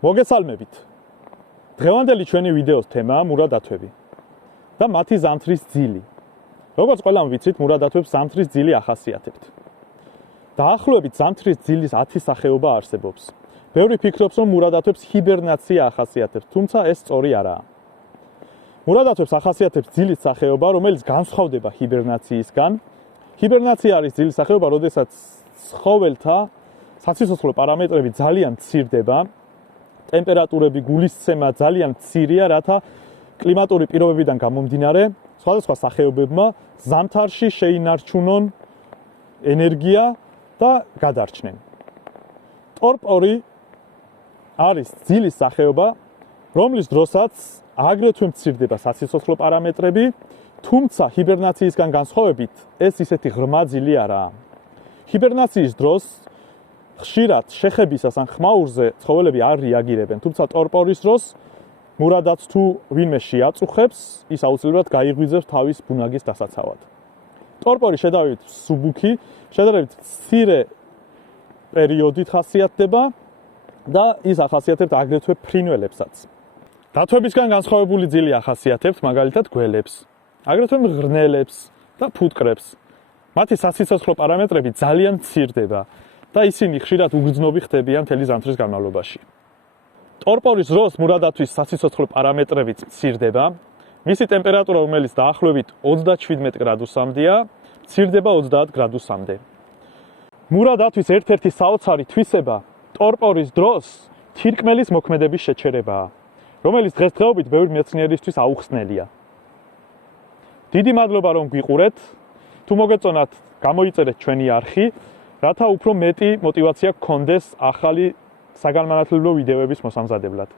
მოგესალმებით. დღევანდელი ჩვენი ვიდეოს თემაა მურადათვები და მათი ზამთრის ძილი. როგორც ყველამ ვიცით, მურადათვებს ზამთრის ძილი ახასიათებთ. დაახლოებით ზამთრის ძილის 10 სახეობა არსებობს. ბევრი ფიქრობს, რომ მურადათვებს ჰიბერნაცია ახასიათებს, თუმცა ეს სწორი არაა. მურადათვებს ახასიათებს ძილის სახეობა, რომელიც განსხვავდება ჰიბერნაციისგან. ჰიბერნაცია არის ძილის სახეობა, როდესაც ცხოველთა საციცოცხლო პარამეტრები ძალიან მცირდება, ტემპერატურები, გულისცემა ძალიან მცირეა, რათა კლიმატური პირობებიდან გამომდინარე, სხვადასხვა სახეობებმა ზამთარში შეინარჩუნონ ენერგია და გადარჩნენ. ტორპორი არის ძილის სახეობა, რომლის დროსაც აგრეთვე მცირდება საციცოცხლო პარამეტრები, თუმცა ჰიბერნაციისგან განსხვავებით ეს ისეთი ღრმა ძილი არაა. ჰიბერნაციის დროს ხშირად შეხებისას ან ხმაურზე ცხოველები არ რეაგირებენ, თუმცა ტორპორის დროს მურადაც თუ ვინმე შეაწუხებს, ის აუცილებლად გაიღვიძებს თავის ბუნაგის დასაცავად. ტორპორი შედარებით მსუბუქი, შედარებით მცირე პერიოდით ხასიათდება და ის ახასიათებთ აგრეთვე ფრინველებსაც. დათვებისგან განსხვავებული ძილი ახასიათებთ მაგალითად გველებს, აგრეთვე მღრღნელებს და ფუტკრებს. მათი საციცოცხლო პარამეტრები ძალიან მცირდება და ისინი ხშირად უგრძნობი ხდებიან მთელი ზამთრის განმავლობაში. ტორპორის დროს მურადათვის საციცოცხლო პარამეტრებიც მცირდება, მისი ტემპერატურა, რომელიც დაახლოებით 37 გრადუსამდეა, მცირდება 30 გრადუსამდე. მურადათვის ერთ-ერთი საოცარი თვისება ტორპორის დროს თირკმელის მოქმედების შეჩერებაა, რომელიც დღესდღეობით ბევრი მეცნიერისთვის აუხსნელია. დიდი მადლობა რომ გვიყურეთ, თუ მოგეწონათ, გამოიწერეთ ჩვენი არხი, რათა უფრო მეტი мотивация გქონდეს ახალი საგანმანათლებლო ვიდეოების მოსამზადებლად.